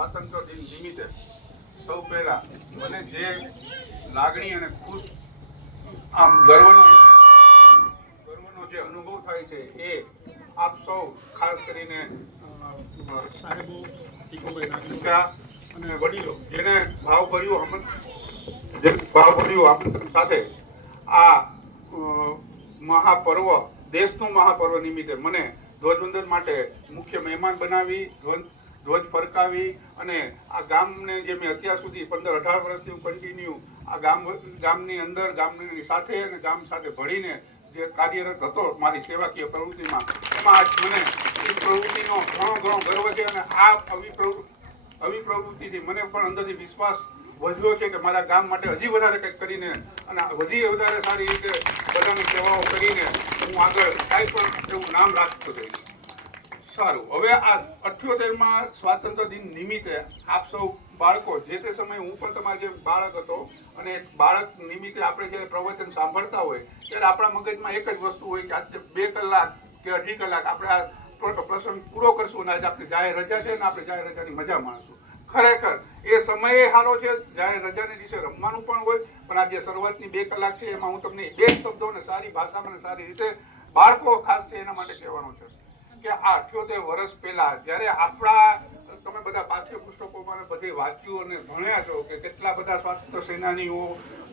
સ્વાતંત્ર્ય દિન નિમિત્તે સૌ પહેલા મને જે લાગણી અને ખુશ આમ ગર્વનો જે અનુભવ થાય છે એ આપ સૌ ખાસ કરીને અને વડીલો જેને ભાવભર્યું આમંત્રણ સાથે આ મહાપર્વ દેશનું મહાપર્વ નિમિત્તે મને ધ્વજવંદન માટે મુખ્ય મહેમાન બનાવી ધ્વજ ફરકાવી અને આ ગામને જે મેં અત્યાર સુધી 15-18 વર્ષથી હું કન્ટિન્યુ આ ગામની અંદર ગામની સાથે અને ગામ સાથે ભળીને જે કાર્યરત હતો મારી સેવાકીય પ્રવૃત્તિમાં એમાં આજ મને એ પ્રવૃત્તિનો ઘણો ગર્વ છે અને આ આવી પ્રવૃત્તિથી મને પણ અંદરથી વિશ્વાસ વધ્યો છે કે મારા ગામ માટે હજી વધારે કંઈક કરીને અને હજી વધારે સારી રીતે બધાની સેવાઓ કરીને હું આગળ કાંઈ પણ એવું નામ રાખતો જઈશ. સારું, હવે આ 78માં સ્વાતંત્ર્ય દિન નિમિત્તે આપ સૌ બાળકો, જે તે સમયે હું પણ તમારા જેમ બાળક હતો અને બાળક નિમિત્તે આપણે જ્યારે પ્રવચન સાંભળતા હોય ત્યારે આપણા મગજમાં એક જ વસ્તુ હોય કે આજે 2 કલાક કે 2.5 કલાક આપણે આ પ્રસંગ પૂરો કરશું અને આજે આપણે જાહેર રજા છે ને આપણે જાહેર રજાની મજા માણશું. ખરેખર એ સમયે સારો છે, જાહેર રજાને દિવસે રમવાનું પણ હોય, પણ આ જે શરૂઆતની 2 કલાક છે એમાં હું તમને 2 શબ્દોને સારી ભાષામાં અને સારી રીતે બાળકો ખાસ છે એના માટે કહેવાનું છે કે આ 78 વર્ષ પહેલા જ્યારે આપણા તમે બધા પાઠ્ય પુસ્તકોમાં બધે વાંચ્યું અને ભણ્યા છો કે કેટલા બધા સ્વાતંત્ર્ય સેનાનીઓ,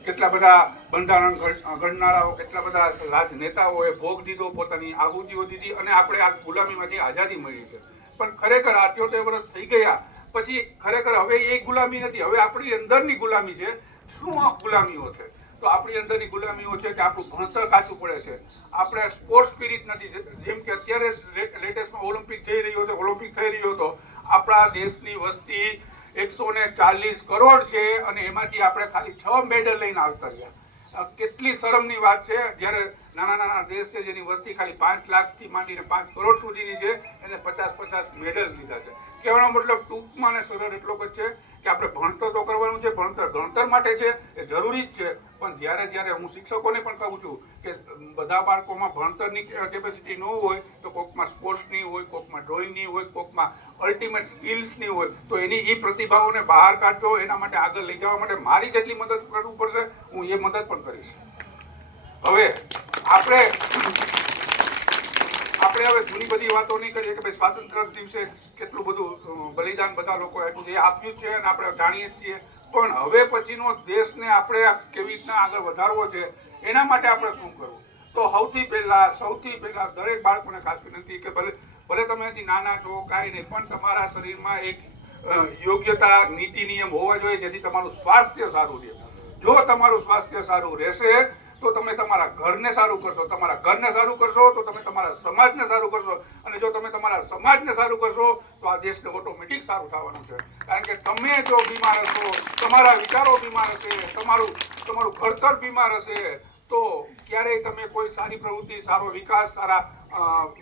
કેટલા બધા બંધારણ ઘડનારાઓ, કેટલા બધા રાજનેતાઓએ ભોગ દીધો, પોતાની આહુતિઓ દીધી અને આપણે આ ગુલામીમાંથી આઝાદી મળી છે. પણ ખરેખર 78 વર્ષ થઈ ગયા પછી ખરેખર હવે એ ગુલામી નથી, હવે આપણી અંદરની ગુલામી છે. શું આ ગુલામીઓ છે? તો આપણી અંદરની ગુલામીઓ છે કે આપણું ભણતર કાચું પડે છે, આપણે સ્પોર્ટ્સ સ્પિરિટ નથી. જેમ કે અત્યારે લેટેસ્ટમાં ઓલિમ્પિક થઈ રહ્યો હતો, આપણા દેશની વસ્તી 140 કરોડ છે અને એમાંથી આપણે ખાલી 6 મેડલ લઈને આવતા રહ્યા. કેટલી શરમની વાત છે જ્યારે નાના દેશ છે જેની વસ્તી ખાલી 5 લાખથી માંડીને 5 કરોડ સુધીની છે એને 50 મેડલ લીધા છે. કહેવાનો મતલબ ટૂંકમાં ને સરળ એટલો જ છે કે આપણે ભણતર તો કરવાનું છે, ભણતર માટે છે એ જરૂરી જ છે, પણ જ્યારે હું શિક્ષકોને પણ કહું છું કે બધા બાળકોમાં ભણતરની કેપેસિટી ન હોય તો કોઈકમાં સ્પોર્ટ્સની હોય, કોઈકમાં ડ્રોઈંગની હોય, કોઈકમાં અલ્ટિમેટ સ્કિલ્સની હોય, તો એની એ પ્રતિભાઓને બહાર કાઢજો. એના માટે આગળ લઈ જવા માટે મારી જેટલી મદદ કરવું પડશે હું એ મદદ પણ કરીશ. હવે આપણે હવે જૂની બધી વાતો નહીં કરીએ કે ભાઈ સ્વાતંત્ર્ય દિવસે કેટલું બધું બલિદાન બધા લોકો એટલું એ આપ્યું જ છે અને આપણે જાણીએ જ છીએ, પણ હવે પછીનો દેશને આપણે કેવી રીતના આગળ વધારવો છે એના માટે આપણે શું કરવું? તો સૌથી પહેલા દરેક બાળકોને ખાસ વિનંતી કે ભલે તમે હજી નાના છો કાંઈ નહીં, પણ તમારા શરીરમાં એક યોગ્યતા નીતિ નિયમ હોવા જોઈએ જેથી તમારું સ્વાસ્થ્ય સારું રહે. જો તમારું સ્વાસ્થ્ય સારું રહેશે તો તમે તમારા ઘરને સારું કરશો, તમારા ઘરને સારું કરશો તો તમે તમારા સમાજને સારું કરશો, અને જો તમે તમારા સમાજને સારું કરશો તો આ દેશને ઓટોમેટિક સારું થવાનું છે. કારણ કે તમે જો બીમાર હશો, તમારા વિચારો બીમાર હશે, તમારું ઘડતર બીમાર હશે તો ક્યારેય તમે કોઈ સારી પ્રવૃત્તિ, સારો વિકાસ, સારા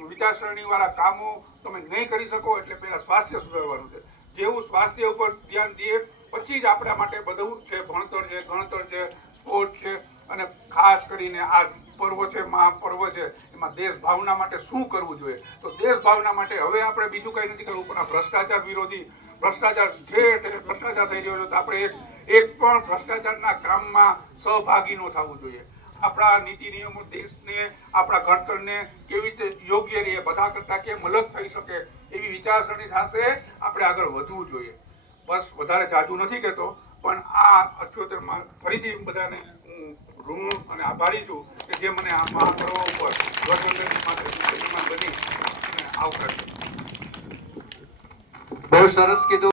વિચારસરણીવાળા કામો તમે નહીં કરી શકો. એટલે પહેલાં સ્વાસ્થ્ય સુધારવાનું છે. જેવું સ્વાસ્થ્ય ઉપર ધ્યાન દઈએ પછી જ આપણા માટે બધું છે, ભણતર છે, ગણતર છે, સ્પોર્ટ છે, અને ખાસ કરીને આ પર્વ છે, મહાપર્વ છે, એમાં દેશ ભાવના માટે શું કરવું જોઈએ? તો દેશ ભાવના માટે હવે આપણે બીજું કંઈ નથી કરવું, પણ આ ભ્રષ્ટાચાર વિરોધી ભ્રષ્ટાચાર થઈ રહ્યો છે તો આપણે એક પણ ભ્રષ્ટાચારના કામમાં સહભાગી ન થવું જોઈએ. આપણા નીતિ નિયમો દેશને, આપણા ઘડતરને કેવી રીતે યોગ્ય રહે, બધા કરતાં કેમ અલગ થઈ શકે એવી વિચારસરણી સાથે આપણે આગળ વધવું જોઈએ. બસ વધારે જાજુ નથી કહેતો, પણ આ 78માં ફરીથી બધાને હું ઋણ અને આભારી છું કે જે મને આ મહાપર્વ ઉપર ધ્વજવંદન માટે બની અને આવકાર્યું. બહુ સરસ કીધું.